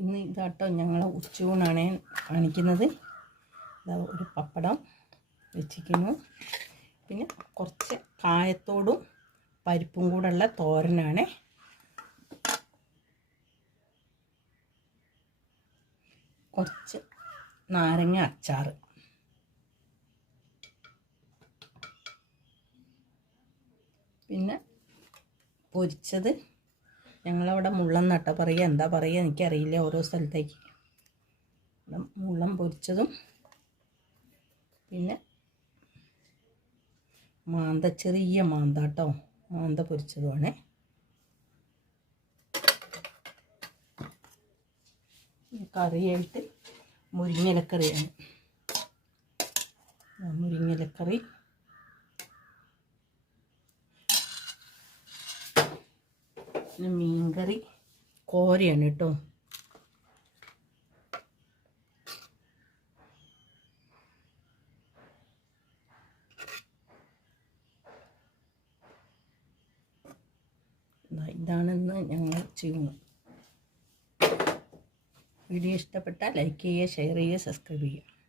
ഇന്ന് ഇതാട്ടോ ഞങ്ങൾ ഉച്ചയൂണാണ് കാണിക്കുന്നത്. ഇതാ ഒരു പപ്പടം വെച്ചിരിക്കുന്നു, പിന്നെ കുറച്ച് കായത്തോടും പരിപ്പും കൂടെയുള്ള തോരനാണ്. കുറച്ച് നാരങ്ങ അച്ചാറ്, പിന്നെ പൊരിച്ചത്. ഞങ്ങളവിടെ മുള്ളൻ നട്ട പറയുക, എന്താ പറയുക എനിക്കറിയില്ല, ഓരോ സ്ഥലത്തേക്ക്. മുള്ളൻ പൊരിച്ചതും പിന്നെ മാന്ത, ചെറിയ മാന്ത കേട്ടോ, മാന്ത പൊരിച്ചതുമാണ്. കറിയായിട്ട് മുരിങ്ങയിലക്കറിയാണ്. മുരിങ്ങയിലക്കറി, പിന്നെ മീൻകറി, കോരയാണ് കേട്ടോ. ഇതാണെന്ന് ഞങ്ങൾ ചെയ്യുന്നു. വീഡിയോ ഇഷ്ടപ്പെട്ടാൽ ലൈക്ക് ചെയ്യുക, ഷെയർ ചെയ്യുക, സബ്സ്ക്രൈബ് ചെയ്യുക.